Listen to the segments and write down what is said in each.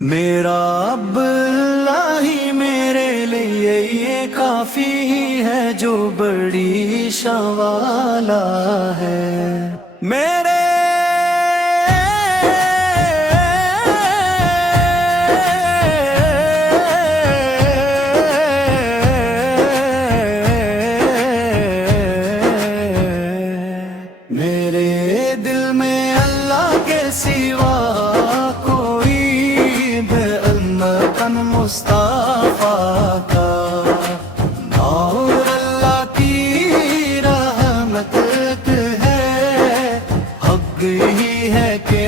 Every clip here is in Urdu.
میرا اب اللہ ہی میرے لیے یہ کافی ہے جو بڑی شوالا ہے میرے میرے دل میں اللہ کے سوا مصطفیٰ کا نور اللہ کی رحمت ہے، حق ہی ہے کہ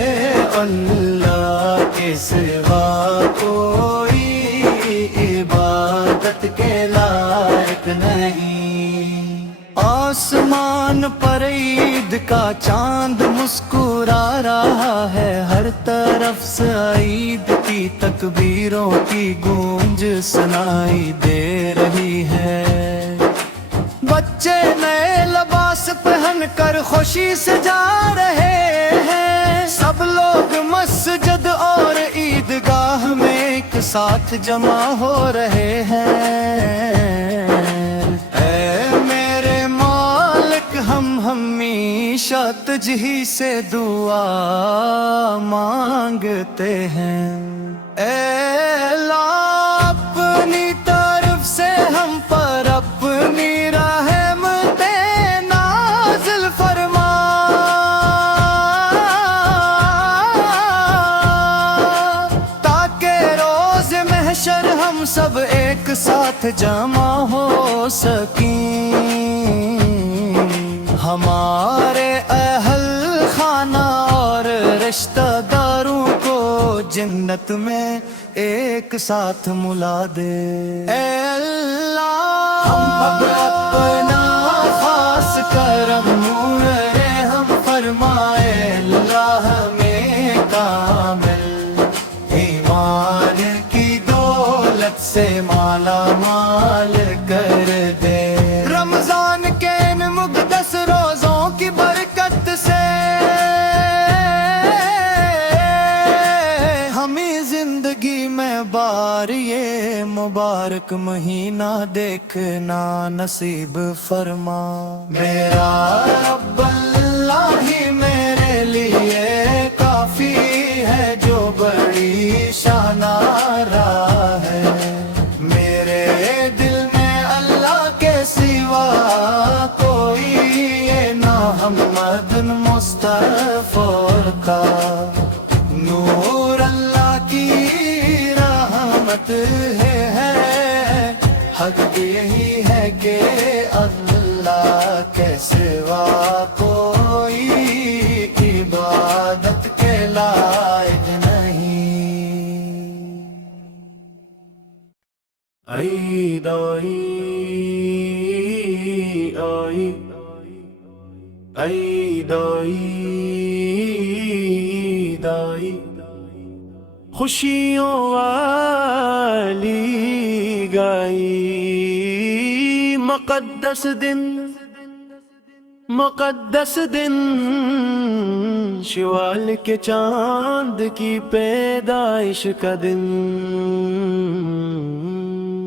اللہ کے سوا کوئی عبادت کے لائق نہیں۔ آسمان پر عید کا چاند مسکرا رہا ہے، ہر طرف سے عید کی تکبیروں کی گونج سنائی دے رہی ہے۔ بچے نئے لباس پہن کر خوشی سے جا رہے ہیں، سب لوگ مسجد اور عیدگاہ میں ایک ساتھ جمع ہو رہے ہیں۔ ہم ہمیشہ تجھ ہی سے دعا مانگتے ہیں، اے اللہ اپنی طرف سے ہم پر اپنی رحمتیں نازل فرما، تاکہ روز محشر ہم سب ایک ساتھ جمع ہو سکیں۔ ہمارے اہل خانہ اور رشتہ داروں کو جنت میں ایک ساتھ ملا دے، اے اللہ ہم اب اپنا خاص کرم ہم فرمائے، اللہ میں کامل ایمان کی دولت سے مالا مال کر دے۔ رمضان کے ان مقدس روزوں کی برکت سے ہمیں زندگی میں بار یہ مبارک مہینہ دیکھنا نصیب فرما۔ میرا رب اللہ ہی میرے لیے کافی ہے جو بڑی شانارہ ہے، میرے دل میں اللہ کے سوا کوئی یہ نہ محمد مصطفیٰ کا نور اللہ کی رحمت ہے، حق یہی ہے کہ اللہ کے سوا کوئی عبادت کے لائق نہیں۔ عید آئی آئی عید آئی، خوشیوں والی گائی، مقدس دن مقدس دن، شوال کے چاند کی پیدائش کا دن،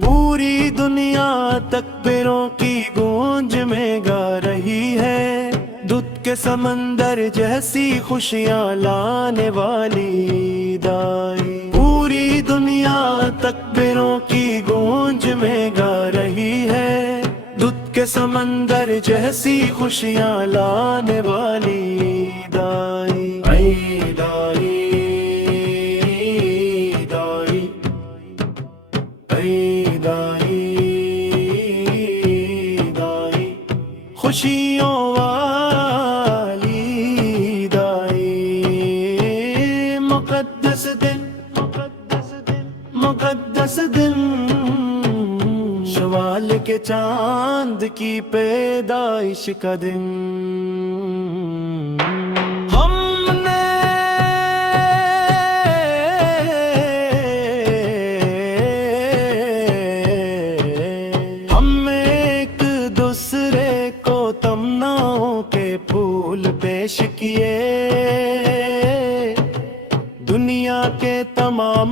پوری دنیا تکبیروں کی گونج میں گا رہی ہے، دودھ کے سمندر جیسی خوشیاں لانے والی عید آئی، پوری دنیا تکبیروں کی گونج میں گا رہی ہے، دودھ کے سمندر جیسی خوشیاں لانے والی عید آئی، عید آئی عید آئی عید آئی عید آئی، خوشیوں والی عید آئی، مقدس دن مقدس دن مقدس دن، شوال کے چاند کی پیدائش کا دن، ہم ایک دوسرے کو تمناؤں کے پھول پیش کیے، دنیا کے تمام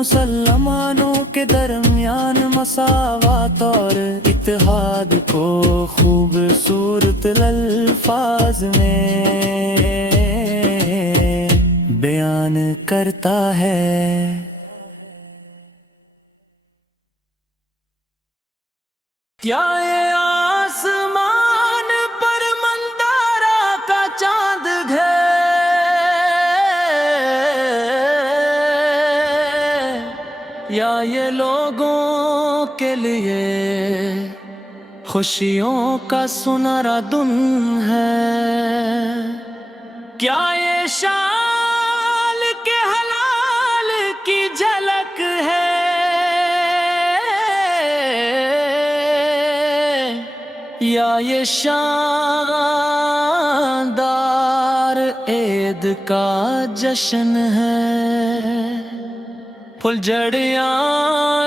مسلمانوں کے درمیان مساوات اور اتحاد کو خوبصورت الفاظ میں بیان کرتا ہے۔ کیا یہ آسمان پر مندارا کا چاند ہے، یا یہ لوگوں کے لیے خوشیوں کا سنہرا دن ہے؟ کیا یہ شال کے حلال کی جھلک ہے، یا یہ شاندار عید کا جشن ہے؟ پھلجھڑیاں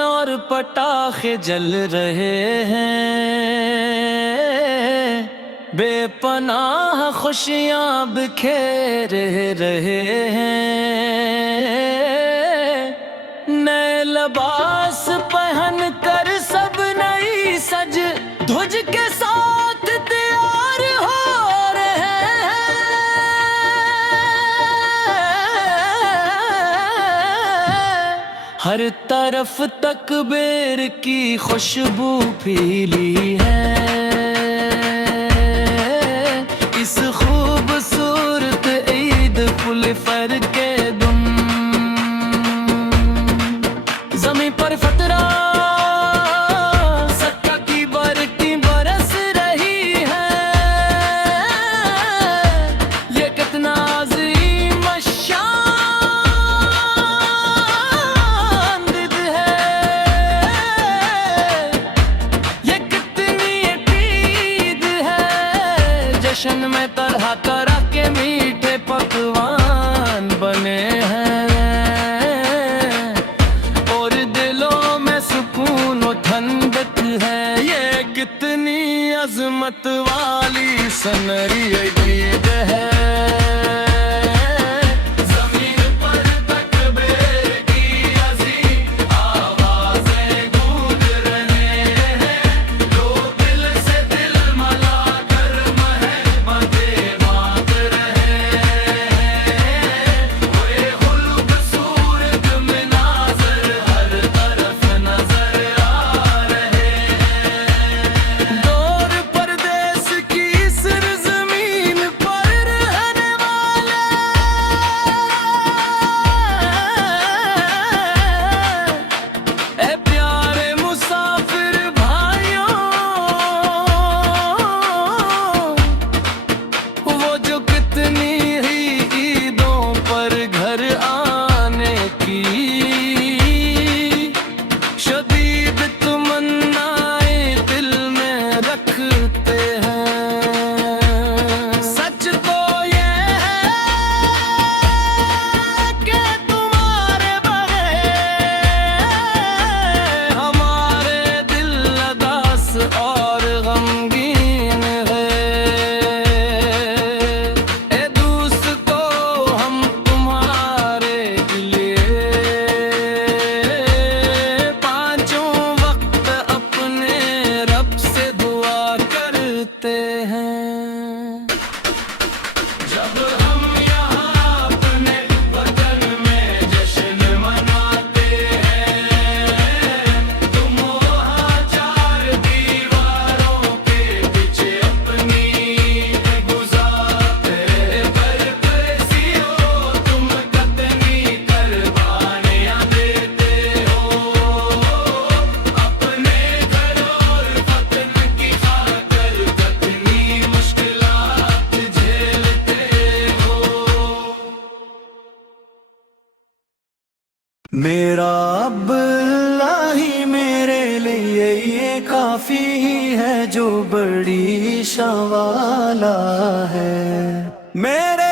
اور پٹاخے جل رہے ہیں، بے پناہ خوشیاں بکھیر رہے ہیں، نئے لباس پہن کر سب نئی سج دھج کے ساتھ تیار ہو رہے ہیں، ہر طرف تکبیر کی خوشبو پھیلی ہے، اس خوبصورت عید الفطر کے دن زمین پر فطرہ صدقہ کی برکتیں برس رہی ہے، یہ کتنا عظیم الشان دن ہے، یہ کتنی عید ہے، جشن میں طرح طرح کے میٹھے پکوان بنے ہیں، اور دلوں میں سکون و ٹھنڈک ہے، یہ کتنی عظمت والی سنہری عید ہے، زمین پر تکبیر کی عظیم آوازیں گونج رہے ہیں، لوگ دل سے دل ملا کر مہمتیں بانٹ رہے ہیں، وہ خوبصورت مناظر ہر طرف نظر آ رہے ہیں، دور پردیس کی سرزمین پر رہنے والے اے پیارے مسافر بھائیوں، وہ جو کتنی ہی عیدوں پر گھر آنے کی شدید تمنائیں دل میں رکھتے ہیں، سچ تو یہ ہے کہ تمہارے بغیر ہمارے دل اداس اور غمگین ہے، اے دوستو ہم تمہارے لیے پانچوں وقت اپنے رب سے دعا کرتے ہیں، جب ہم یہاں اپنے وطن میں جشن مناتے ہیں، تم وہاں چار دیواروں کے پیچھے اپنی گزارتے، پرپیسی ہو تم کتنی قربانیاں دیتے ہو، اپنے گھر اور وطن کی خاطر کتنی مشکلات جھیلتے ہو۔ میرا اب اللہ ہی میرے لیے یہ کافی ہی ہے، جو بڑی شان والا ہے، میرے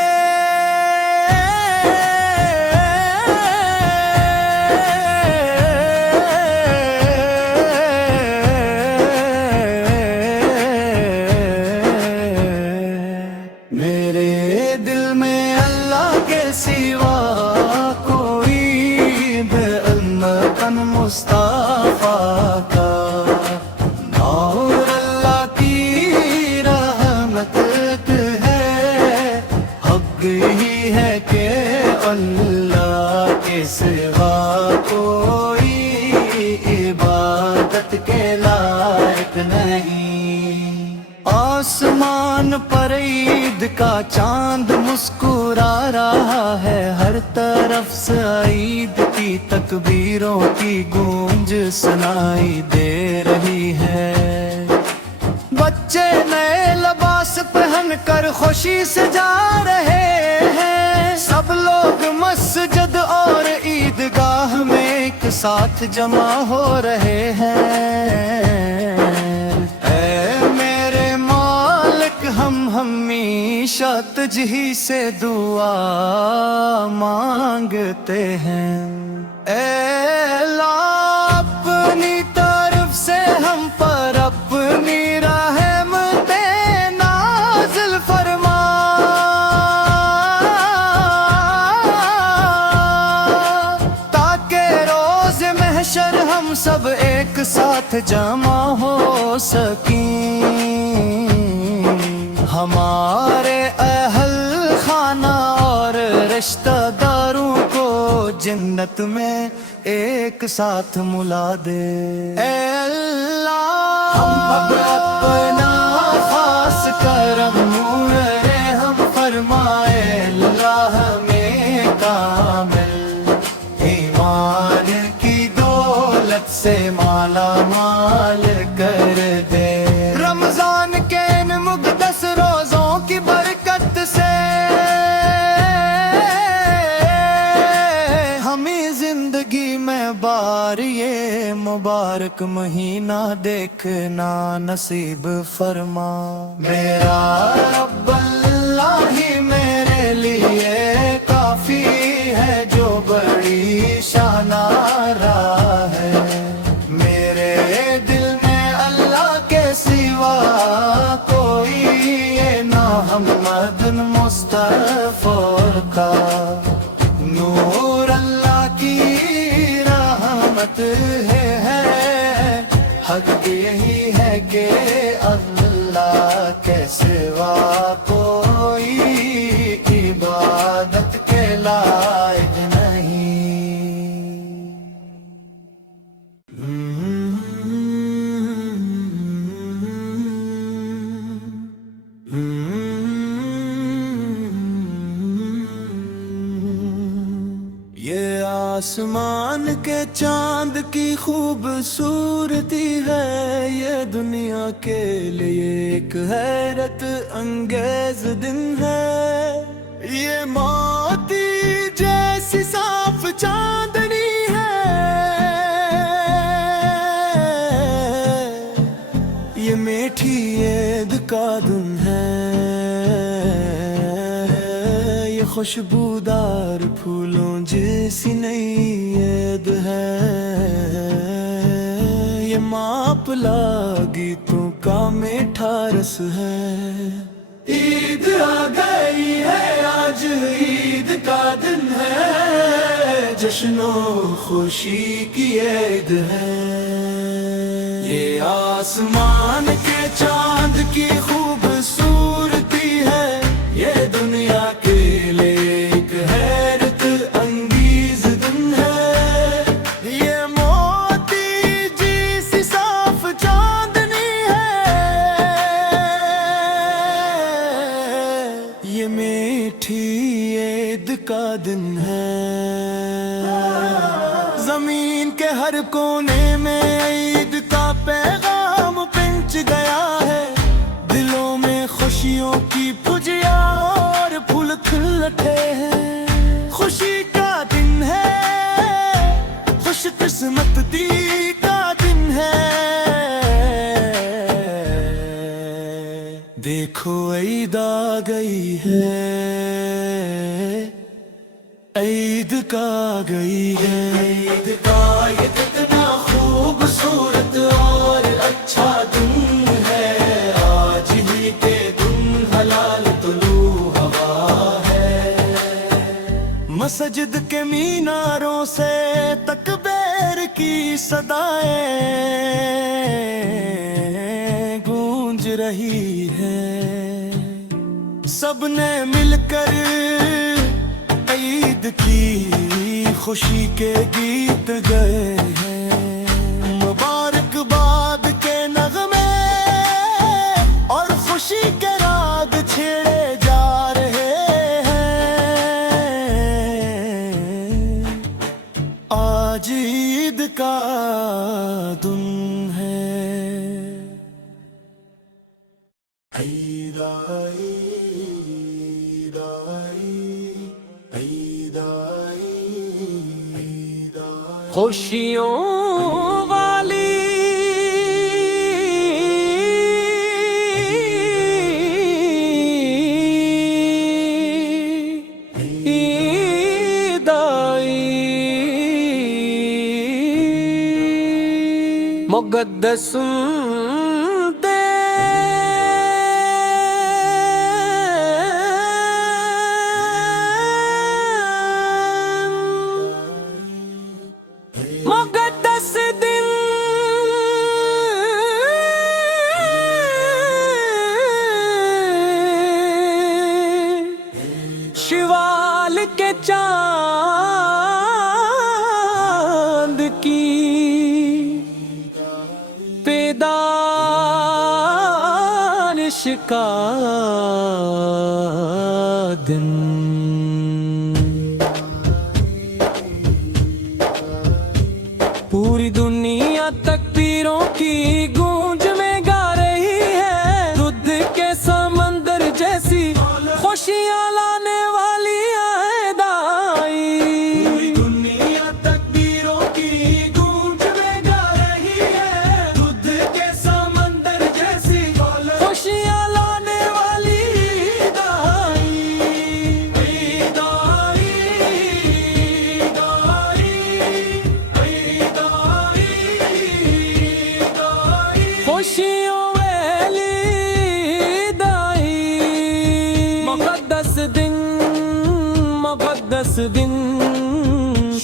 میرے دل میں اللہ کے سوا کوئی بے اللہ لائق نہیں۔ آسمان پر عید کا چاند مسکرا رہا ہے، ہر طرف سے عید کی تکبیروں کی گونج سنائی دے رہی ہے۔ بچے نئے لباس پہن کر خوشی سے جا رہے ہیں، سب لوگ مسجد اور عیدگاہ میں ایک ساتھ جمع ہو رہے ہیں۔ اے میرے مالک، ہم ہمیشہ تجھ ہی سے دعا مانگتے ہیں۔ اے اللہ، اپنی طرف سے ہم پر اپنی رحمتیں نازل فرما، تاکہ روز محشر ہم سب ایک ساتھ جمع ہو سکیں۔ ہمارے اہل خانہ اور رشتہ داروں کو جنت میں ایک ساتھ ملا دے۔ اے اللہ، ہم اب اپنا خاص کرم رحم فرمائے، اللہ میں کامل ایمان کی دولت سے مالا مال کر دے۔ رمضان کے ان مقدس روزوں کی برکت سے ہمیں زندگی میں بار یہ مبارک مہینہ دیکھنا نصیب فرما۔ میرا رب اللہ ہی میرے لیے کافی ہے، جو بڑی شانارہ ہے۔ میرے دل میں اللہ کے سوا کوئی یہ نہ محمد مصطفیٰ کا نور، اللہ کی رحمت ہے، حق یہی ہے کہ اللہ کے سوا کوئی عبادت کے لائق نہیں۔ یہ آسمان کے چاند کی خوبصورتی ہے، یہ دنیا کے لیے ایک حیرت انگیز دن ہے۔ یہ موتی جیسی صاف چاندنی ہے، یہ میٹھی عید کا دن ہے، یہ خوشبودار پھولوں جیسی نئی عید ہے، یہ ماپلا گیتوں کا میٹھا رس ہے۔ عید آ گئی ہے، آج عید کا دن ہے، جشن و خوشی کی عید ہے۔ یہ آسمان کے چاند کی خوبصورتی ہے، یہ دنیا کے لیے ایک حیرت انگیز دن ہے۔ یہ موتی جیسی صاف چاندنی ہے، یہ میٹھی عید کا دن ہے۔ زمین کے ہر کونے میں عید کا پیغام پہنچ گیا ہے، دلوں میں خوشیوں کی پجیا اور پھول کھل اٹھے ہیں۔ خوشی کا دن ہے، خوش قسمتی کا دن ہے، دیکھو عید آ گئی ہے، عید کا آ گئی ہے۔ عید کا یہ کتنا خوبصورت اور اچھا دن ہے، آج ہی کے دن حلال طلوع ہوا ہے۔ مسجد کے میناروں سے تکبیر کی صدائیں گونج رہی ہیں، سب نے مل کر عید کی خوشی کے گیت گئے ہیں۔ مبارکباد کے خوشیوں والی عید آئی، مقدس مقدس دن شوال کے چاند کی پیدائش کا دن، پوری دنیا تکبیروں کی گونج میں گا رہی ہے، دودھ کے سمندر جیسی خوشیاں لانے والی عید آئی۔ پوری دنیا تکبیروں کی گونج میں گا رہی ہے، دودھ کے سمندر جیسی خوشیاں لانے والی عید آئی، عید آئی، عید آئی، عید آئی، خوشیوں والی عید آئی، مقدس دن، مقدس دن،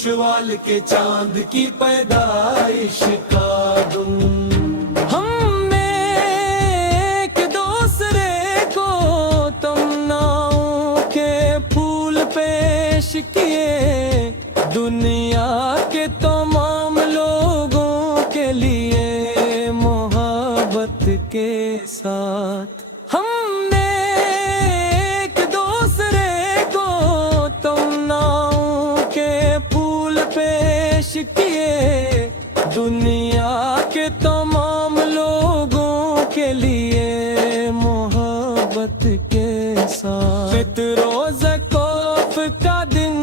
شوال کے چاند کی پیدائش کا دن، ہم نے ایک دوسرے کو تمناؤں کے پھول پیش کیے، دنیا کے تمام لوگوں کے لیے محبت کے ساتھ، ہم نے ایک دوسرے کو تمناؤں کے پھول پیش کیے، دنیا کے تمام لوگوں کے لیے محبت کے ساتھ۔ فطر و زکوف کا دن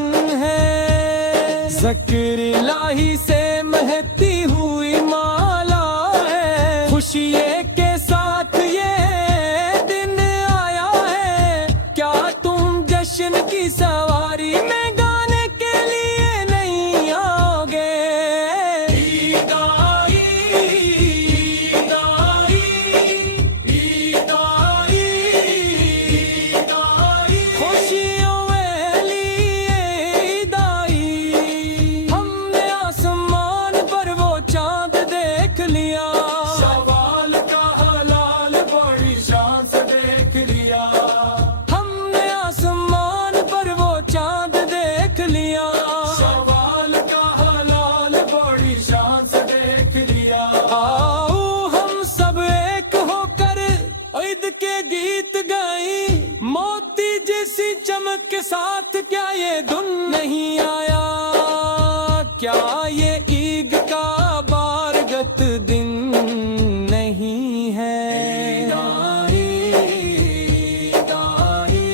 ہے، ذکر الہی سے مہتی ہوئی مالا ہے، خوشی کے ساتھ یہ دن آیا ہے، کیا تم جشن کی سواری میں گانے کے لیے نہیں آؤ گے؟ عید آئی، عید آئی، عید آئی، عید آئی، خوشیوں والی عید آئی، ہم نے آسمان پر وہ چاند دیکھ لیا، شوال کا حلال بڑی شان سے دیکھ لیا، ہم نے آسمان پر وہ چاند دیکھ لیا، شوال کا حلال بڑی شان سے دیکھ لیا، آؤ ہم سب ایک ہو کر عید کے گیت گائیں، موتی جیسی چمک کے ساتھ، کیا یہ دن نہیں آیا، کیا یہ عید کا بارگت دن نہیں ہے؟ عید آئی، عید آئی،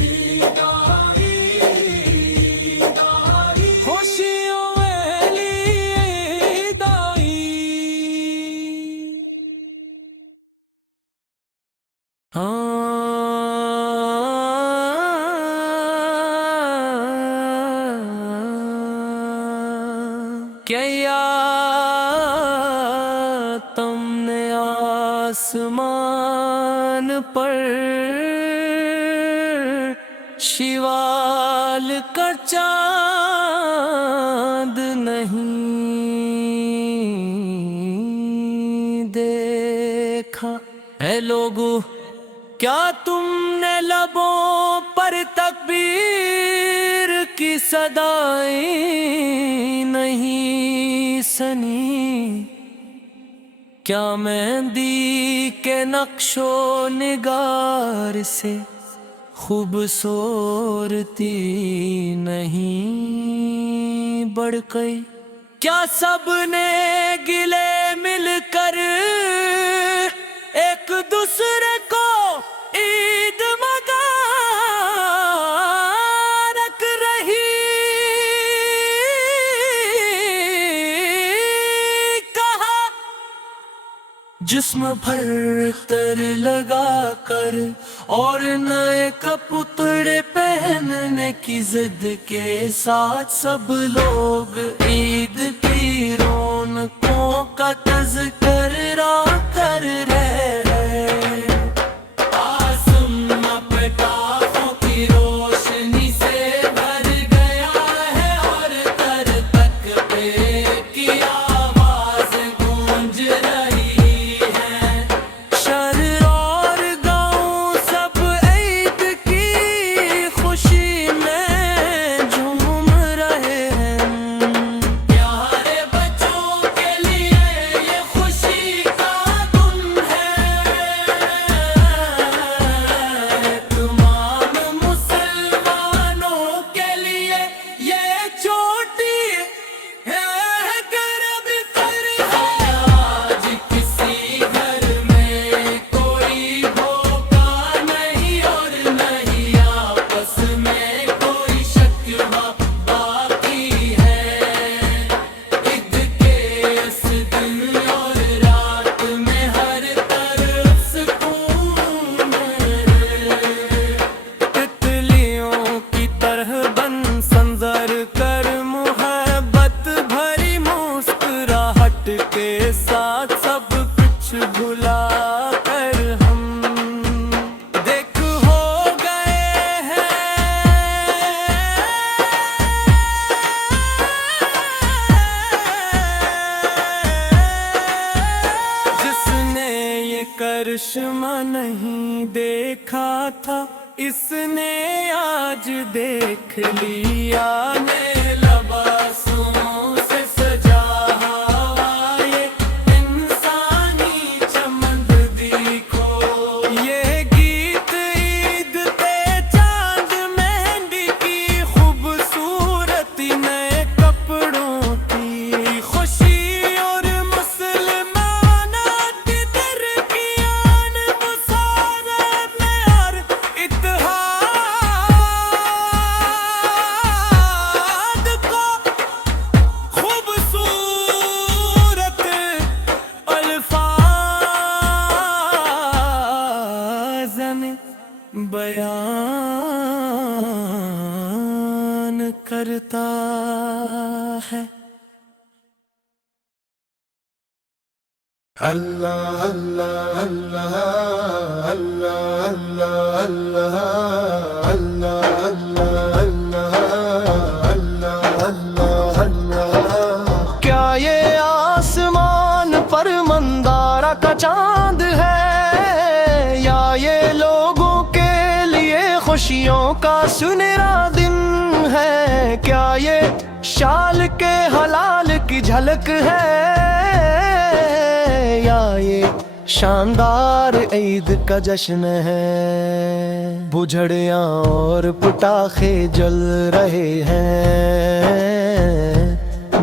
عید آئی، عید آئی، خوشیوں والی عید آئی۔ کیا تم نے آسمان پر شوال کا چاند نہیں دیکھا؟ اے لوگو، کیا تم نے لبوں پر تکبیر کی صدائیں نہیں سنی؟ کیا مہندی کے نقش و نگار سے خوبصورتی نہیں بڑھ گئی؟ کیا سب نے گلے مل کر ایک دوسرے کو عید مبارک رہی؟ جسم بھر تر لگا کر اور نئے کپڑے پہننے کی ضد کے ساتھ سب لوگ عید کی رونقوں کا تذکرہ کر رہے ہیں۔ آسمان پٹاخوں کی روشنی سے بھر گیا ہے اور تر تک پہ کی آواز گونج رہی ہے۔ شہر اور گاؤں سب عید کی خوشی میں جھوم رہے ہیں۔ پیارے بچوں کے لیے یہ خوشی کا دن ہے، تمام مسلمانوں کے لیے یہ چھوٹی ہے گرم کر ہے۔ آج کسی گھر میں کوئی بھوکا نہیں اور نہیں آپس میں کوئی شکوہ باقی ہے۔ عید کے اس دن اور رات میں ہر طرف سکون ہے۔ تتلیوں کی طرح بن سنظر کر محبت بھری مسکراہٹ کے ساتھ سب کچھ بھلا کر ہم دیکھ ہو گئے ہیں۔ جس نے یہ کرشمہ نہیں دیکھا تھا اس نے آج دیکھ لیا۔ نے لباسوں سے سجا ہوا یہ انسانی چمندی کو، یہ گیت عید پہ چاند مہندی کی خوبصورتی نئے کپڑوں کی خوشی اور مسلمانات در کی آن مسارت میں ہر اتحاد کو خوبصورت الفاظ میں بیان کرتا ہے۔ اللہ اللہ اللہ اللہ اللہ اللہ اللہ اللہ اللہ اللہ۔ کیا یہ آسمان پر مندارہ کا چاند ہے یا یہ لوگوں کے لیے خوشیوں کا سنہرا دن ہے؟ کیا یہ شال کے حلال کی جھلک ہے یا یہ شاندار عید کا جشن ہے؟ بجھڑیاں اور پٹاخے جل رہے ہیں،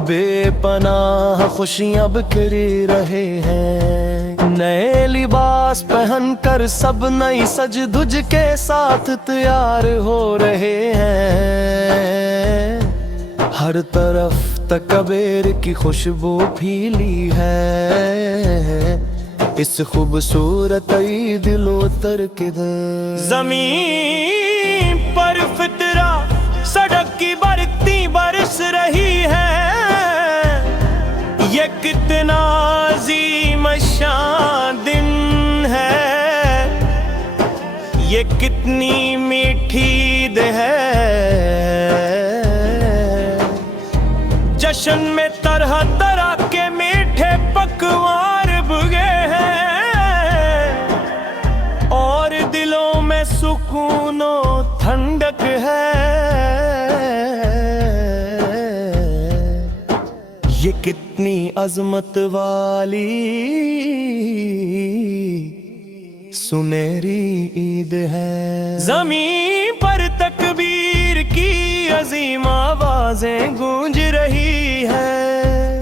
بے پناہ خوشیاں بکھری رہے ہیں۔ نئے لباس پہن کر سب نئی سج دھج کے ساتھ تیار ہو رہے ہیں۔ ہر طرف تکبیر کی خوشبو پھیلی ہے، اس خوبصورت عید لوتر کدھر؟ زمین پر فطرہ سڑک کی برقی برس رہی ہے، یہ کتنا عظیم شان دن ہے، یہ کتنی میٹھی عید ہے۔ جشن میں طرح طرح کے میٹھے پکوان بھگے ہیں اور دلوں میں سکون و ٹھنڈک ہے۔ یہ کتنی عظمت والی سنہری عید ہے۔ زمین پر تکبیر کی عظیم آوازیں گونج رہی ہے،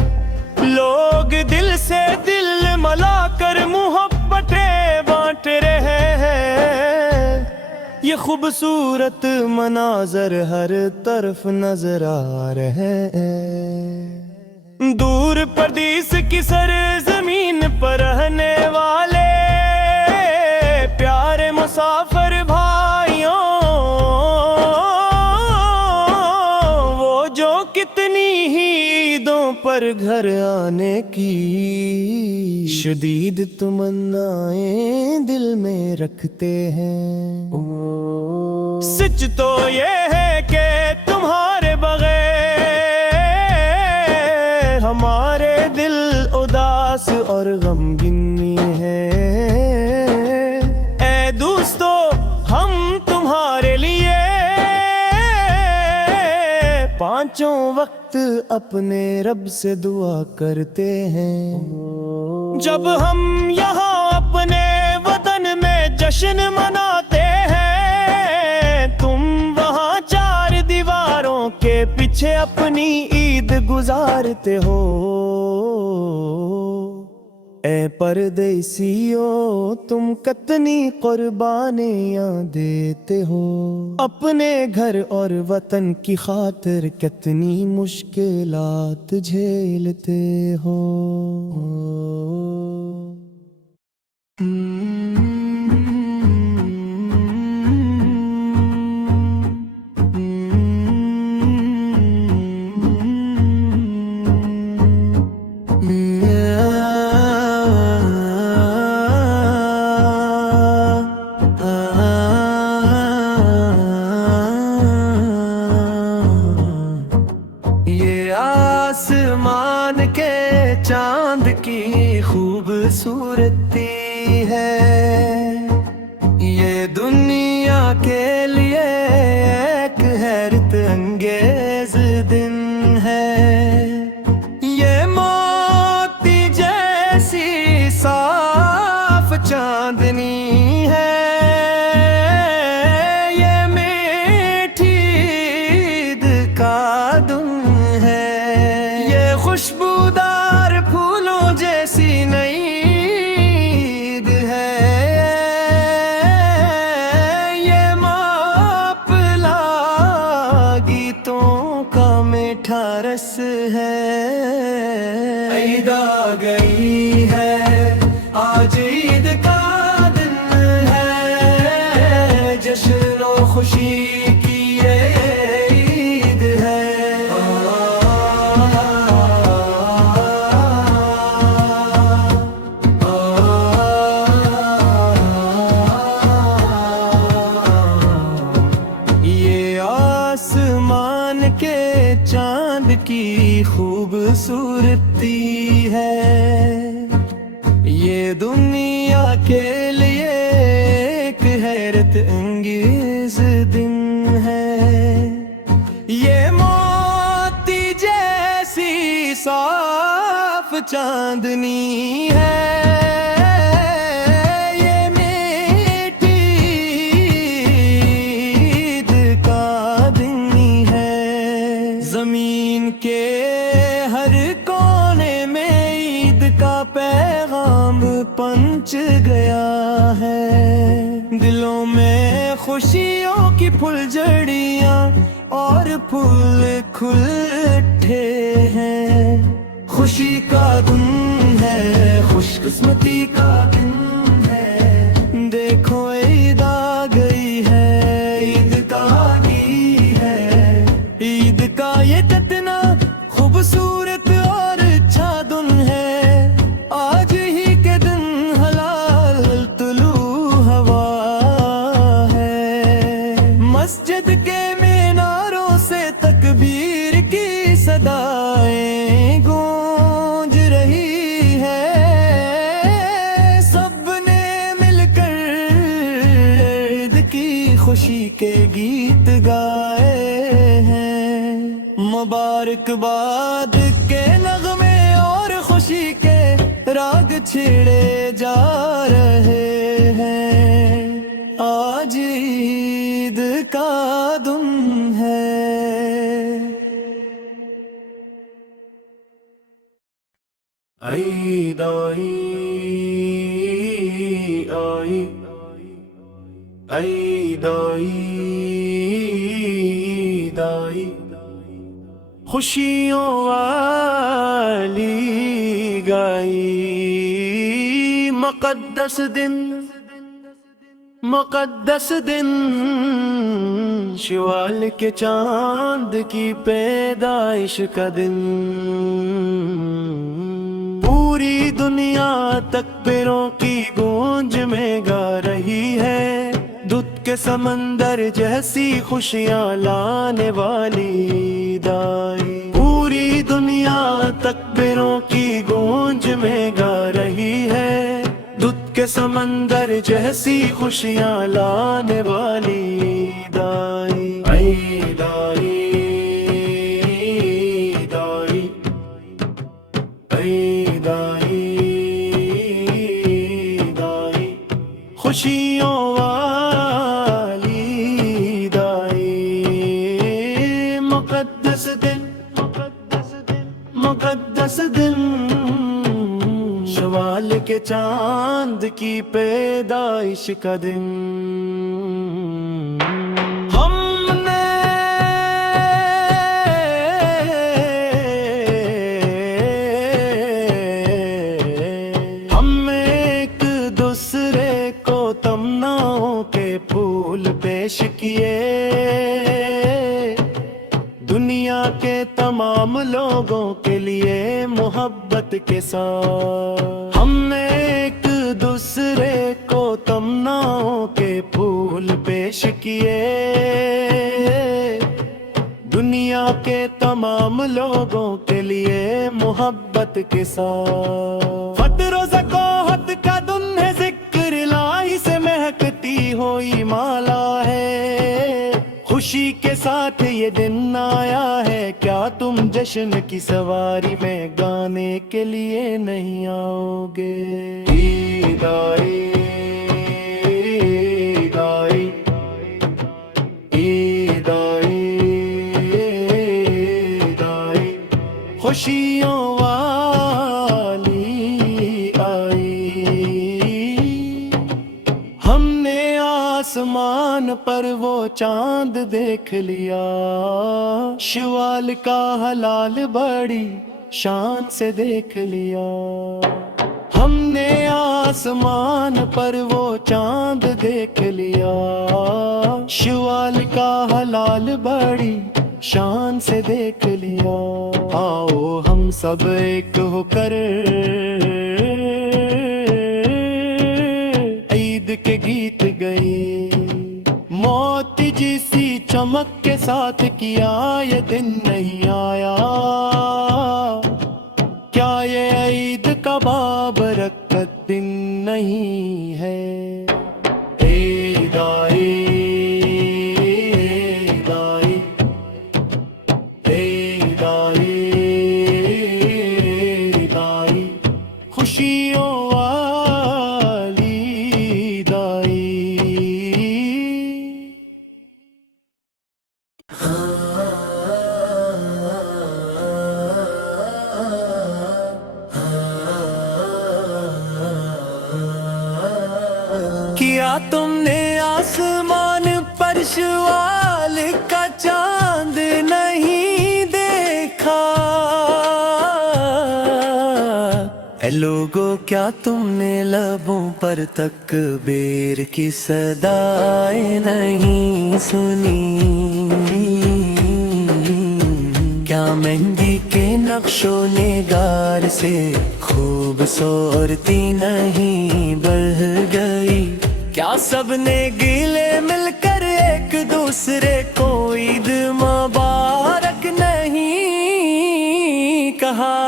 لوگ دل سے دل ملا کر محبتیں بانٹ رہے ہیں۔ یہ خوبصورت مناظر ہر طرف نظر آ رہے ہیں۔ دور پردیس کی سرزمین پر رہنے والے پیارے مسافر بھائیوں، وہ جو کتنی ہی عیدوں پر گھر آنے کی شدید تمنائیں دل میں رکھتے ہیں، سچ تو یہ ہے کہ تمہارے بغیر ہمارے دل اداس اور غمگین ہے۔ اے دوستو، ہم تمہارے لیے پانچوں وقت اپنے رب سے دعا کرتے ہیں۔ جب ہم یہاں اپنے وطن میں جشن مناتے ہیں، تم وہاں چار دیواروں کے پیچھے اپنی عید گزارتے ہو۔ اے پردیسیو، تم کتنی قربانیاں دیتے ہو، اپنے گھر اور وطن کی خاطر کتنی مشکلات جھیلتے ہو۔ آسمان کے چاند کی خوبصورتی ہے، یہ دنیا کے لیے ایک حیرت انگیز دن ہے۔ یہ موتی جیسی صاف چاندنی ہے، یہ میٹھی عید کا دن ہے، خوشبودار پھولوں جیسی نئی عید ہے، یہ ماپلا گیتوں کا میٹھا رس ہے۔ عید آ گئی ہے، آج عید کا دن ہے، جشن و خوشی کی عید ہے۔ آسمان کے چاند کی خوبصورتی ہے، یہ دنیا کے لیے ایک حیرت انگیز دن ہے، یہ موتی جیسی صاف چاندنی ہے، زمین کے ہر کونے میں عید کا پیغام پہنچ گیا ہے، دلوں میں خوشیوں کی پھلجھڑیاں اور پھول کھل اٹھے ہیں، خوشی کا دن ہے، خوش قسمتی کا دن ہے، دیکھو عید آ گئی ہے، عید کا آگی ہے، عید کا یہ کتنا خوبصورت اور اچھا دن ہے، آج ہی کے دن حلال طلوع ہوا ہے، مسجد کے میناروں سے تکبیر کی صدائیں گونج رہی ہے، سب نے مل کر عید کی خوشی کے گیت گائے ہیں، مبارکباد کے نغمے اور خوشی کے راگ چھڑے جا رہے ہیں، آج عید کا دن ہے۔ عید آئی آئی، عید آئی آئی، خوشیوں والی گائی مقدس دن، مقدس دن، شوال کے چاند کی پیدائش کا دن، پوری دنیا تکبیروں کی گونج میں گا رہی ہے، دودھ کے سمندر جیسی خوشیاں لانے والی دائی، پوری دنیا تکبیروں کی گونج میں گا رہی ہے، دودھ کے سمندر جیسی خوشیاں لانے والی دائی، اے دائی، دائی، اے دائی، دائی، خوشیوں والی دائی، مقدس دن، مقدس دن، مقدس دن، شوال کے چاند کی پیدائش کا دن، ہم ایک دوسرے کو تمناؤں کے پھول پیش کیے، دنیا کے تمام لوگوں کے لیے محبت کے ساتھ ہم نے ایک دوسرے کو تمناؤں کے پھول پیش کیے، دنیا کے تمام لوگوں کے لیے محبت کے ساتھ، فطر و ذکاوت کا دن ہے، ذکر الہی سے مہکتی ہوئی مالا ہے، خوشی کے ساتھ یہ دن آیا ہے، کیا تم جشن کی سواری میں گانے کے لیے نہیں آؤ گے؟ عید آئی، عید آئی، عید آئی، عید آئی، خوشیوں والی آئی، ہم نے آسمان پر وہ چاند دیکھ لیا، شوال کا ہلال بڑی شان سے دیکھ لیا، ہم نے آسمان پر وہ چاند دیکھ لیا، شوال کا ہلال بڑی شان سے دیکھ لیا، آؤ ہم سب ایک ہو کر عید کے گیت گئے، موتی جیسی چمک کے ساتھ کیا یہ دن نہیں آیا، کیا یہ عید کا بابرکت دن نہیں ہے؟ عید آئی، عید آئی، عید آئی، عید آئی، خوشیوں والی دائی، کیا تم نے آسمان پر شوال کا چاند نہیں دیکھا؟ اے لوگو کیا تم نے لبوں پر تکبیر کی صدائیں نہیں سنی؟ کیا مہندی کے نقش و نگار سے خوبصورتی نہیں بڑھ گئی؟ کیا سب نے گلے مل کر ایک دوسرے کو عید مبارک نہیں کہا؟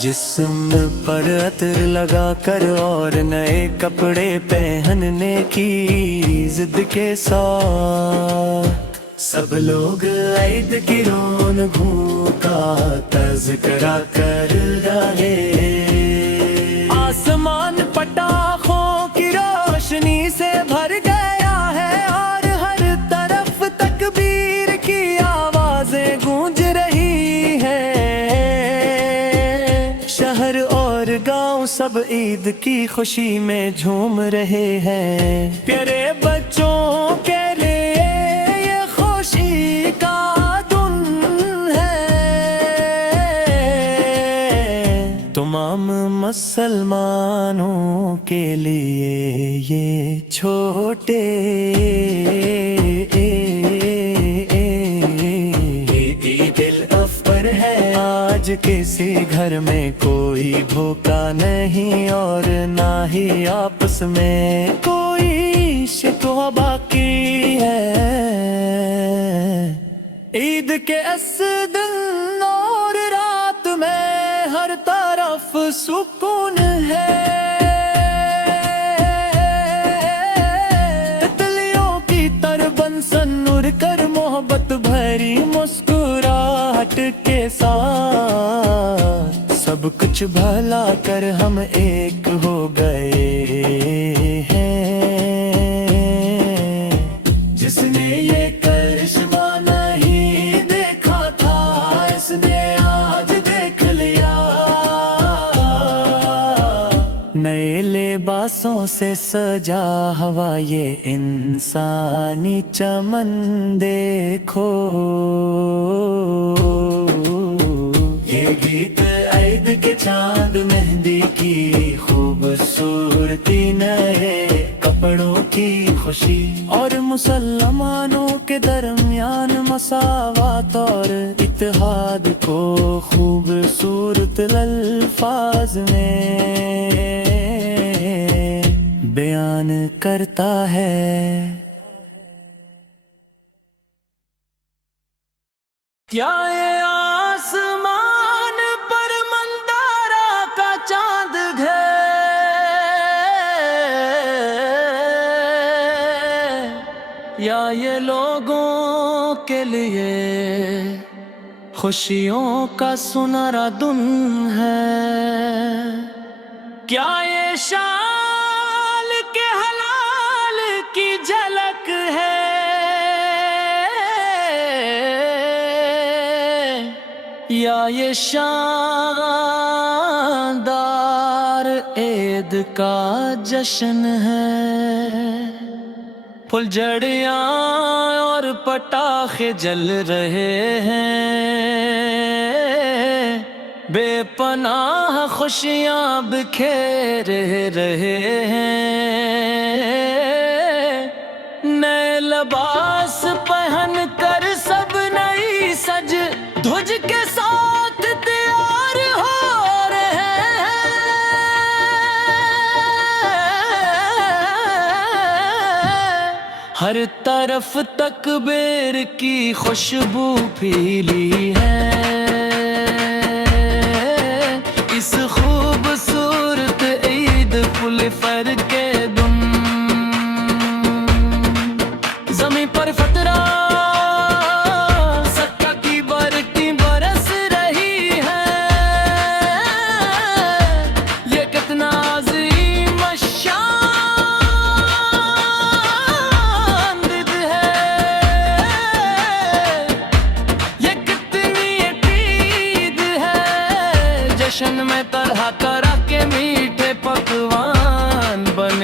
جسم پر عطر لگا کر اور نئے کپڑے پہننے کی ضد کے ساتھ سب لوگ عید کی رونقوں کا تذکرہ کر رہے، آسمان پٹاخوں کی روشنی سے بھر گیا ہے اور ہر طرف تکبیر کی آوازیں گونج رہی ہیں، شہر اور گاؤں سب عید کی خوشی میں جھوم رہے ہیں، پیارے بچوں کے لیے یہ خوشی کا مسلمانوں کے لیے یہ چھوٹے عید الاکبر ہے۔ آج کسی گھر میں کوئی بھوکا نہیں اور نہ ہی آپس میں کوئی شکوہ باقی ہے۔ عید کے اس دن اور رات میں ہر طرف سکون ہے۔ تتلیوں کی طرح بنسن اڑ کر محبت بھری مسکراہٹ کے ساتھ سب کچھ بھلا کر ہم ایک ہو گئے ہیں۔ جس نے یہ کرشمہ نہیں دیکھا تھا اس نے آج دیکھ لیا۔ نئے لباسوں سے سجا ہوا یہ انسانی چمن دیکھو۔ یہ گیت عید کے چاند مہندی کی خوبصورتی، نئے کپڑوں کی خوشی اور مسلمانوں کے درمیان مساوات اور اتحاد کو خوبصورت الفاظ میں بیان کرتا ہے۔ کیا یہ آسمان پر مندارا کا چاند ہے یا یہ لوگوں کے لیے خوشیوں کا سنہرا دن ہے؟ کیا یہ شال کے حلال کی جھلک ہے یا یہ شاندار عید کا جشن ہے؟ پھلجھڑیاں اور پٹاخے جل رہے ہیں، بے پناہ خوشیاں بکھیر رہے ہیں۔ نئے لباس پہن کر سب نئی سج دھج کے ساتھ تیار ہو رہے ہیں۔ ہر طرف تکبیر کی خوشبو پھیلی ہے۔ اس خوبصورت عید پل فر کے دن زمین پر فترہ سکہ کی برقی برس رہی ہے۔ یہ کتنا عظیم شان دد ہے، یہ کتنی عید ہے۔ جشن میں طرح طرح کے میٹھے پکوان بنے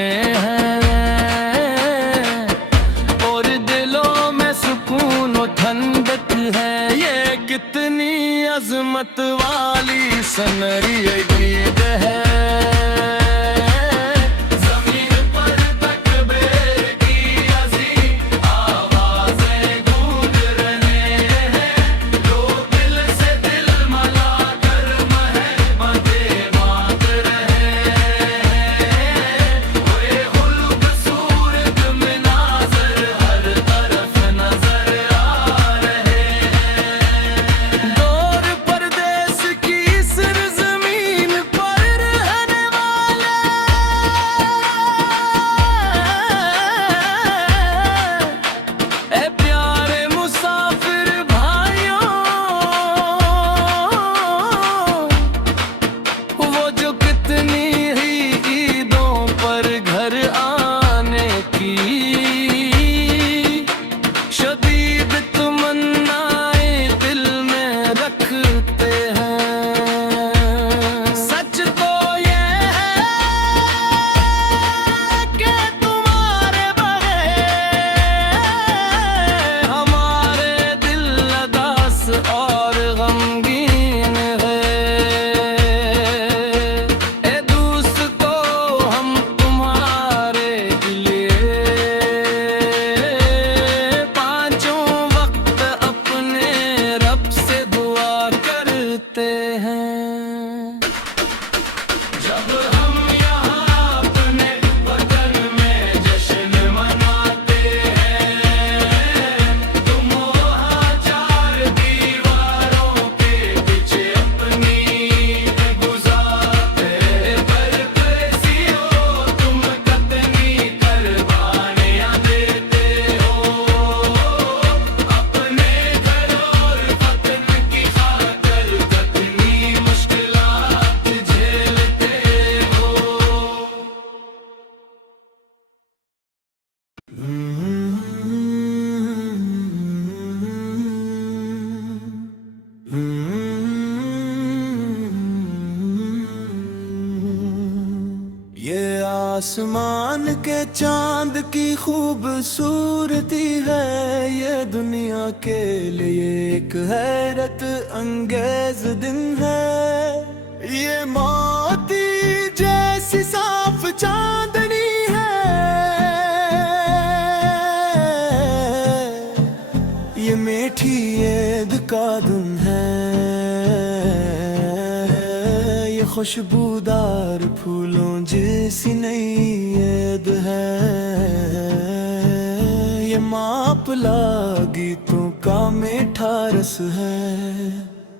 آسمان کے چاند کی خوبصورتی ہے، یہ دنیا کے لیے ایک حیرت انگیز دن ہے۔ یہ موتی جیسی صاف چاندنی ہے، یہ میٹھی عید کا دن ہے، یہ خوشبودار پھولوں جیسی نئی عید ہے، یہ ماپلا گیتوں کا میٹھا رس ہے۔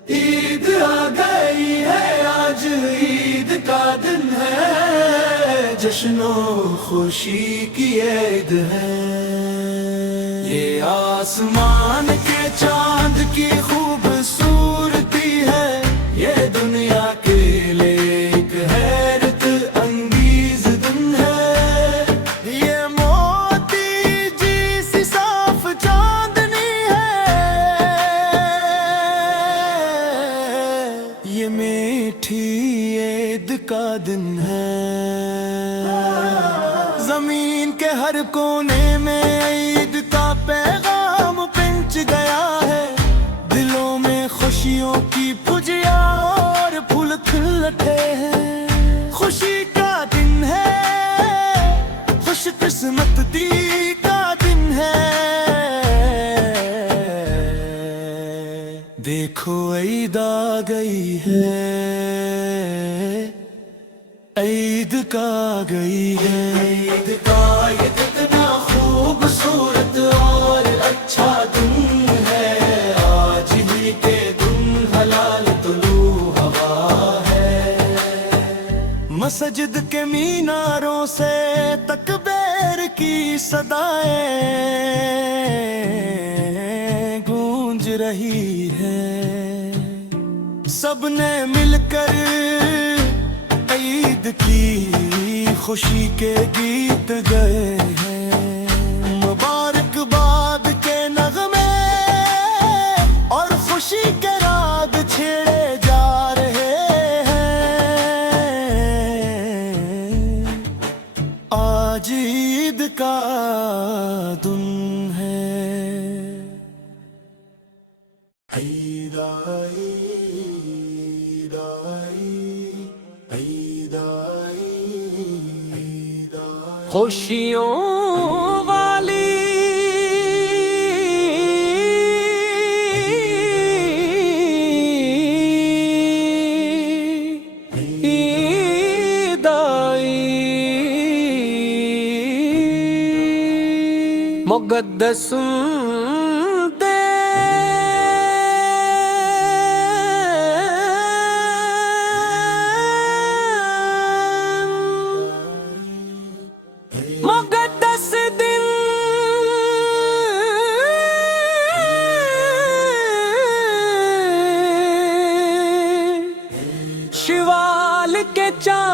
عید آ گئی ہے، آج عید کا دن ہے، جشن و خوشی کی عید ہے۔ یہ آسمان کے چاند کی خوبصورتی ہے، یہ دنیا کے لیے ایک حیرت انگیز دن ہے۔ یہ موتی جیسی صاف چاندنی ہے، یہ میٹھی عید کا دن ہے۔ زمین کے ہر کونے میں عید کا پیغام پہنچ گیا ہے، دلوں میں خوشیوں کی پھجیاں اور پھول کھل اٹھے ہیں۔ خوشی کا دن ہے، خوش قسمتی کا دن ہے، دیکھو عید آ گئی ہے، عید کا آ گئی ہے۔ عید کا یہ کتنا خوبصورت اور اچھا دن ہے، آج ہی کے دن حلال طلوع ہوا ہے۔ مسجد کے میناروں سے تکبیر کی صدائیں گونج رہی ہیں، سب نے مل کر عید کی خوشی کے گیت گئے ہیں۔ مبارکباد کے نغمے اور خوشی کے راگ چھیڑے جا رہے ہیں، آج عید کا دن ہے۔ عید آئی، عید آئی، عید آئی، عید آئی، خوشیوں والی عید آئی، مقدس مقدس دن، شوال کے چاند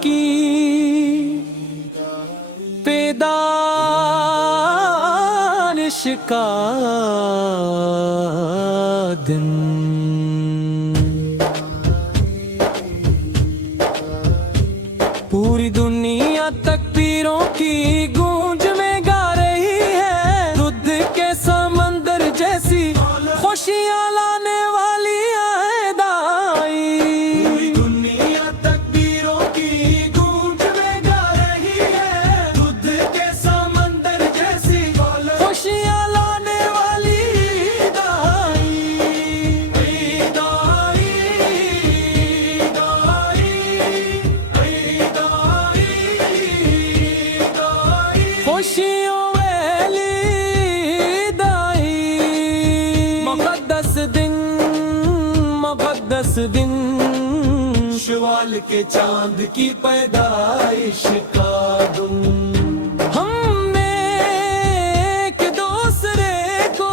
کی پیدائش کا دن، پوری دنیا تکبیروں کی گونج میں گا رہی ہے، دودھ کے سمندر جیسی خوشیاں لانے والی عید آئی۔ پوری دنیا تکبیروں کی گونج میں گا رہی ہے، دودھ کے سمندر جیسی خوشیاں لانے والی عید آئی، عید آئی، عید آئی، عید آئی، عید آئی، خوشیوں والی عید آئی، مقدس دن، مقدس دن، شوال کے چاند کی پیدائش کا دن۔ ہم نے ایک دوسرے کو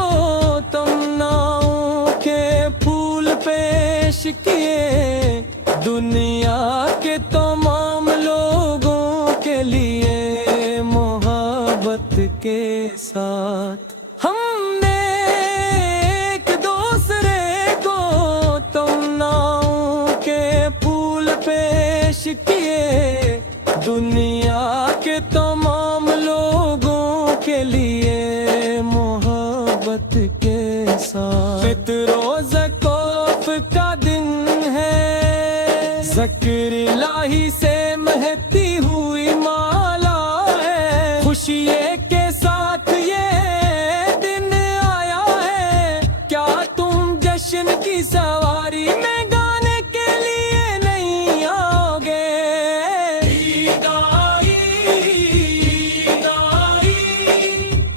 تمناؤں کے پھول پیش کیے، دنیا کے تمام لوگوں کے لیے محبت کے ساتھ ہم نے ایک دوسرے کو تمناؤں کے پھول پیش کیے دنیا کے تمام لوگوں کے لیے محبت کے ساتھ فطر و زکوف کا دن ہے ذکر الہی سے مہتی ہوئی مالا ہے خوشی کے ساتھ یہ دن آیا ہے کیا تم جشن کی سواری میں گانے کے لیے نہیں آؤ گے عید آئی عید آئی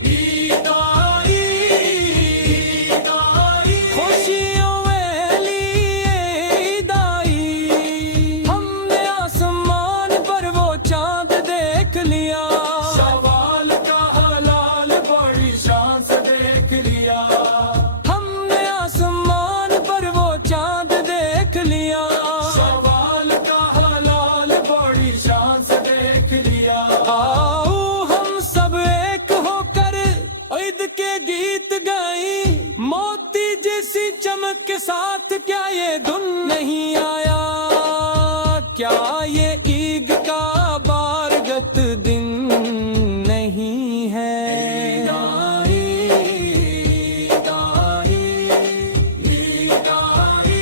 عید آئی عید آئی خوشیوں والی عید آئی ہم نے آسمان پر وہ چاند دیکھ لیا شوال کا حلال بڑی شان سے دیکھ لیا ہم نے آسمان پر وہ چاند دیکھ لیا شوال کا حلال بڑی شان سے دیکھ لیا آؤ ہم سب ایک ہو کر عید کے گیت گائیں موتی جیسی چمک کے ساتھ کیا یہ دن نہیں آیا کیا یہ عید کا بارگت دن نہیں ہے عید آئی عید آئی عید آئی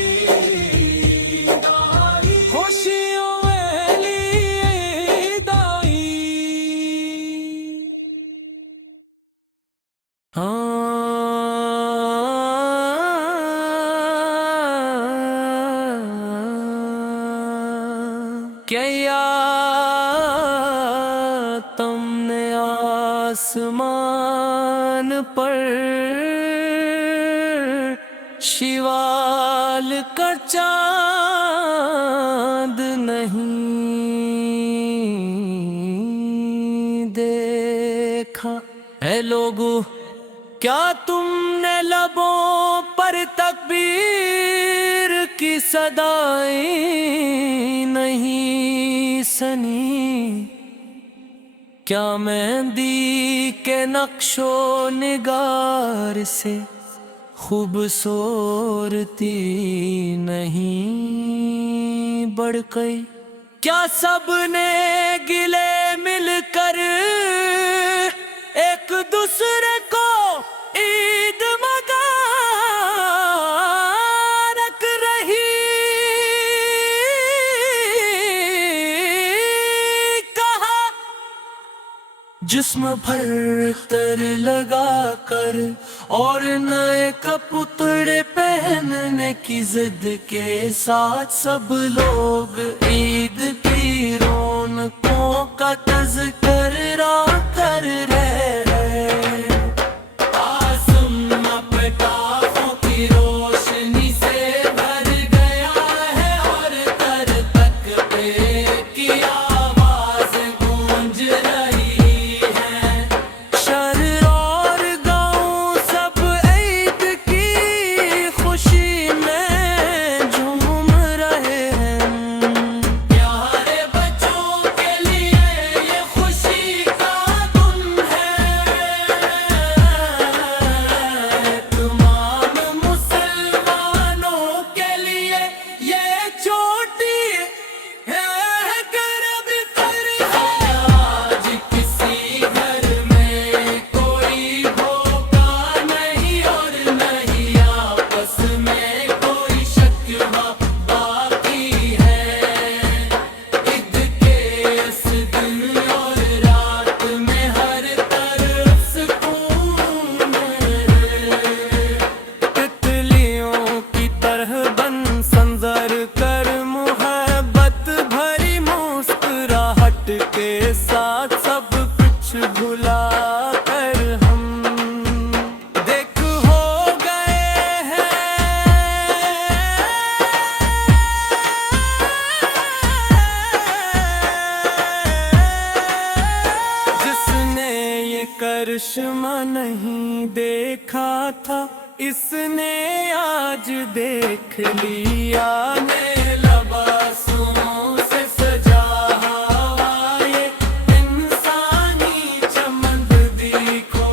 عید آئی خوشیوں والی عید آئی کیا تم نے آسمان پر شیوال کا چاند نہیں دیکھا اے لوگو کیا تم نے لبوں پر تکبیر کی صدائیں نہیں سنی کیا مہندی کے نقش و نگار سے خوبصورتی نہیں بڑھ گئی کیا سب نے گلے مل کر ایک دوسرے کو عید مبارک رہی کہا جسم بھر تر لگا کر اور نئے کپڑے پہننے کی ضد کے ساتھ سب لوگ عید کی رونقوں کا تذکرہ کر رہے آسمان پٹاخوں کی روشنی سے بھر گیا ہے اور تر تک پہ کی آواز گونج رہی ہے شہر اور گاؤں سب عید کی خوشی میں جھوم رہے ہیں پیارے بچوں کے لیے یہ خوشی کا دن ہے تمام مسلمانوں کے لیے یہ چھوٹی ہے گرب کر ہے آج کسی گھر میں کوئی بھوکا نہیں اور نہیں آپس میں کوئی شکوہ باقی ہے عید کے اس دن اور رات میں ہر طرف سکون ہے تتلیوں کی طرح بن سنظر کر محبت بھری مسکراہٹ کے ساتھ سب کچھ بھلا کر ہم دیکھ ہو گئے ہیں جس نے یہ کرشمہ نہیں دیکھا تھا اس نے آج دیکھ لیا نے لباسوں سے سجا ہوا یہ انسانی چمن دیکھو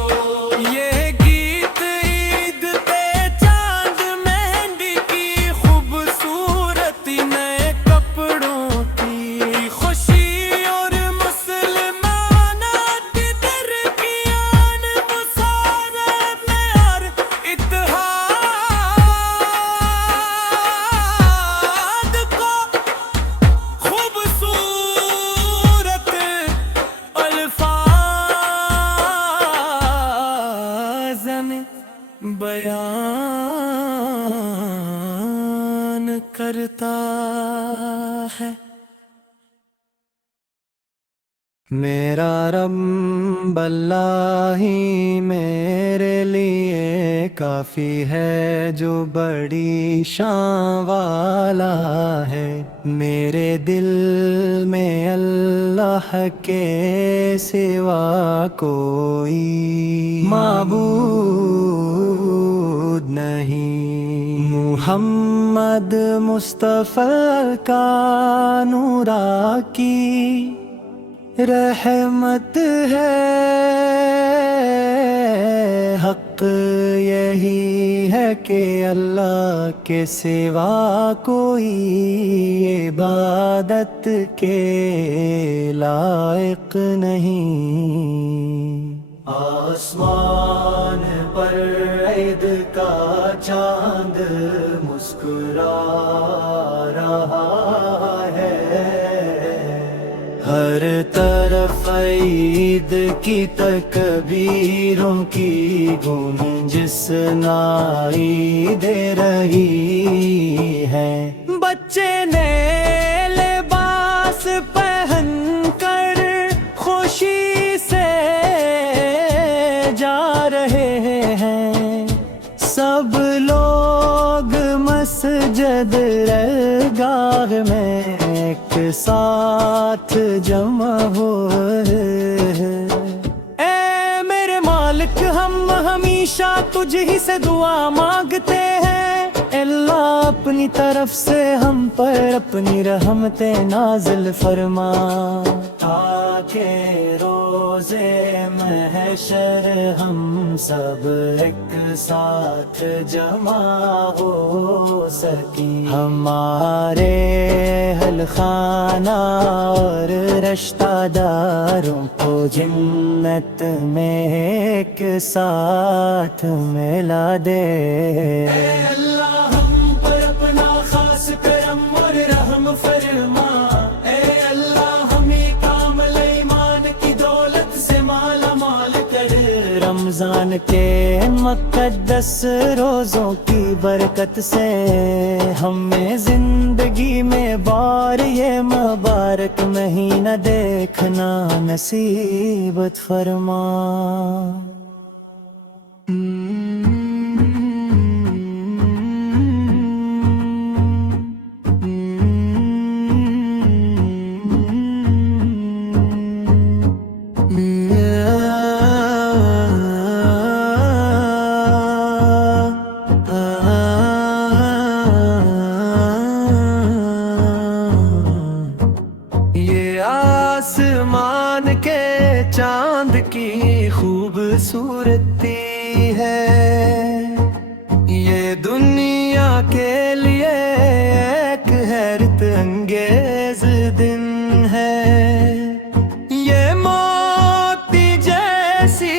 یہ گیت عید پہ چاند مہندی کی خوبصورتی نئے کپڑوں ہے۔ میرا رب اللہ ہی میرے لیے کافی ہے، جو بڑی شان والا ہے۔ میرے دل میں اللہ کے سوا کوئی معبود نہیں۔ محمد مصطفیٰ کا نورا کی رحمت ہے، حق یہی ہے کہ اللہ کے سوا کوئی عبادت کے لائق نہیں۔ آسمان پر عید کا چاند مسکرا رہا ہے، ہر طرف عید کی تکبیروں کی گونج سنائی دے رہی ہے۔ بچے نئے لباس پہن کر خوشی سے جا رہے ہیں، سب لوگ مسجد گاہ میں ایک ساتھ جمع ہوئے۔ اے میرے مالک، ہم ہمیشہ تجھ ہی سے دعا مانگتے ہیں، اللہ اپنی طرف سے ہم پر اپنی رحمتیں نازل فرما، تاکہ روزے محشر ہم سب ایک ساتھ جمع ہو سکیں۔ ہمارے اہل خانہ اور رشتہ داروں کو جنت میں ایک ساتھ ملا دے۔ اے اللہ ہم پر اپنا خاص کرم اور رحم فرما، اے اللہ ہمیں کامل ایمان کی دولت سے مالا مال کر، رمضان کے مقدس روزوں کی برکت سے ہمیں زندگی میں بار یہ مبارک مہینہ دیکھنا نصیبت فرما۔ آسمان کے چاند کی خوبصورتی ہے، یہ دنیا کے لیے ایک حیرت انگیز دن ہے۔ یہ موتی جیسی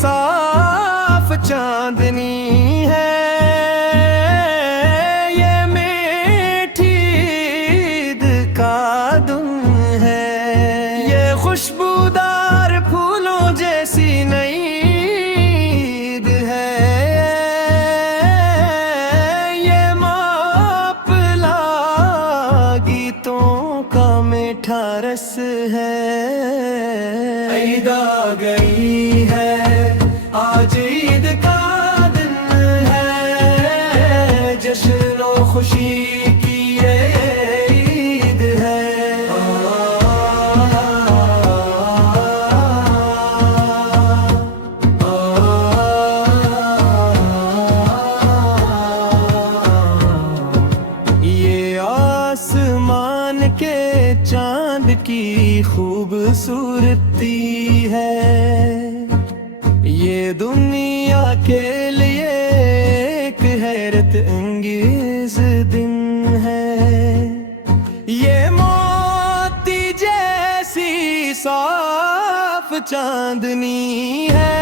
صاف چاندنی ہے، یہ میٹھی عید کا دن ہے، خوشبودار پھولوں جیسی نئی عید ہے، یہ ماپلا گیتوں کا میٹھا رس ہے۔ عید آ گئی ہے، آج عید کا دن ہے، جشن و خوشی کی عید ہے۔ آسمان کے چاند کی خوبصورتی ہے، یہ دنیا کے لیے ایک حیرت انگیز دن ہے، یہ موتی جیسی صاف چاندنی ہے،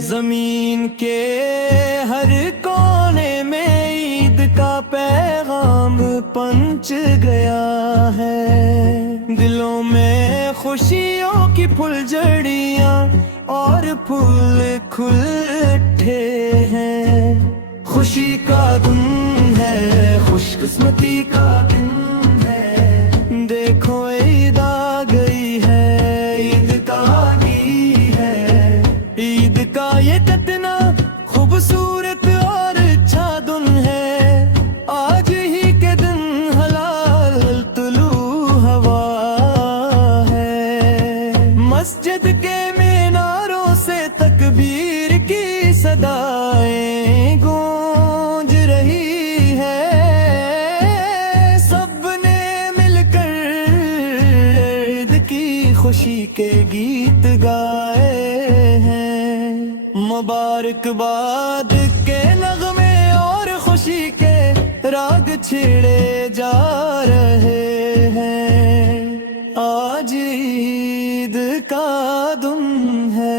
زمین کے ہر کونے میں عید کا پیغام پہنچ گیا ہے، دلوں میں خوشیوں کی پھلجھڑیاں اور پھول کھل اٹھے ہیں، خوشی کا دن ہے، خوش قسمتی کا دن ہے، دیکھو عید آ گئی ہے، عید کا آگی ہے، عید کا یہ کتنا خوبصورت اور اچھا دن ہے، آج ہی کے دن حلال طلوع ہوا ہے، مسجد کے میناروں سے تکبیر کی صدائیں گونج رہی ہے، سب نے مل کر عید کی خوشی کے گیت گائے ہیں، مبارکباد کے نغمے اور خوشی کے راگ چھڑے جا رہے ہیں، آج عید کا دن ہے۔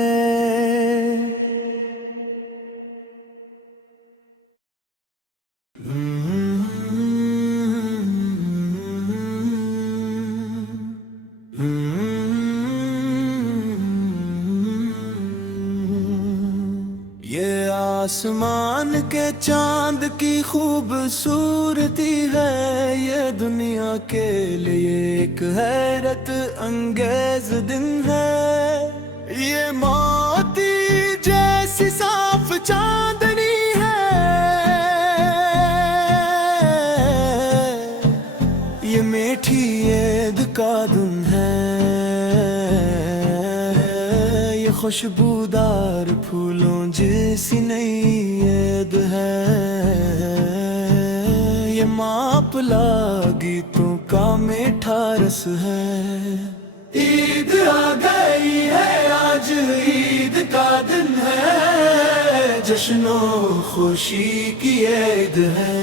یہ آسمان کے چاند کی خوبصورتی ہے، یہ دنیا کے لیے ایک حیرت انگیز دن ہے، یہ موتی جیسی صاف چاندنی ہے، یہ میٹھی عید کا دن ہے، یہ خوشبودار پھولوں جیسی نئی عید ہے، یہ ماپلا گیتوں کا میٹھا رس ہے، عید آ گئی ہے، آج عید کا دن ہے، جشن و خوشی کی عید ہے،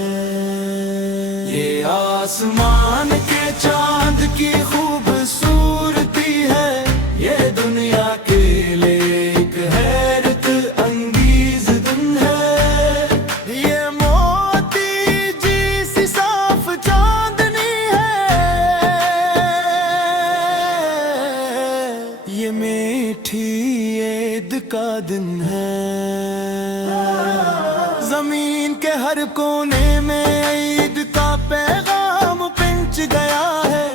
یہ آسمان کے چاند کی خوبصورتی ہے، یہ دنیا کے لیے ایک حیرت انگیز دن ہے، یہ موتی جیسی صاف چاندنی ہے، یہ میٹھی عید کا دن ہے، زمین کے ہر کونے میں عید کا پیغام پہنچ گیا ہے،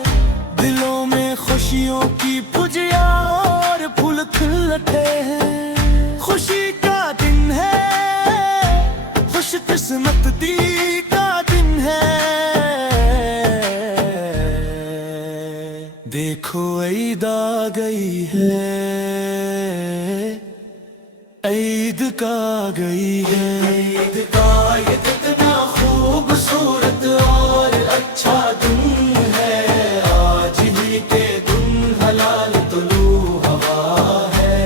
دلوں میں خوشیوں کی پجیا اور پھول کھل اٹھے ہیں، خوشی کا دن ہے، خوش قسمتی کا دن ہے، دیکھو عید آ گئی ہے، عید کا آ گئی ہے، عید کا یہ کتنا خوبصورت اور اچھا دن ہے، آج ہی کے دن حلال طلوع ہوا ہے،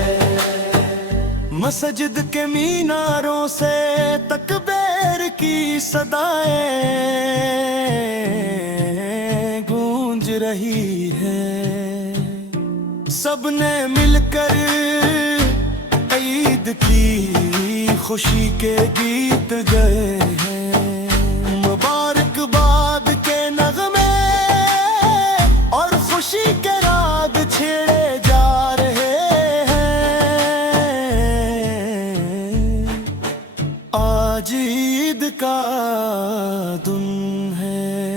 مسجد کے میناروں سے تکبیر کی صدائیں گونج رہی ہیں، سب نے مل کر عید کی خوشی کے گیت گئے ہیں، مبارکباد کے نغمے اور خوشی کے راگ چھیڑے جا رہے ہیں، آج عید کا دن ہے۔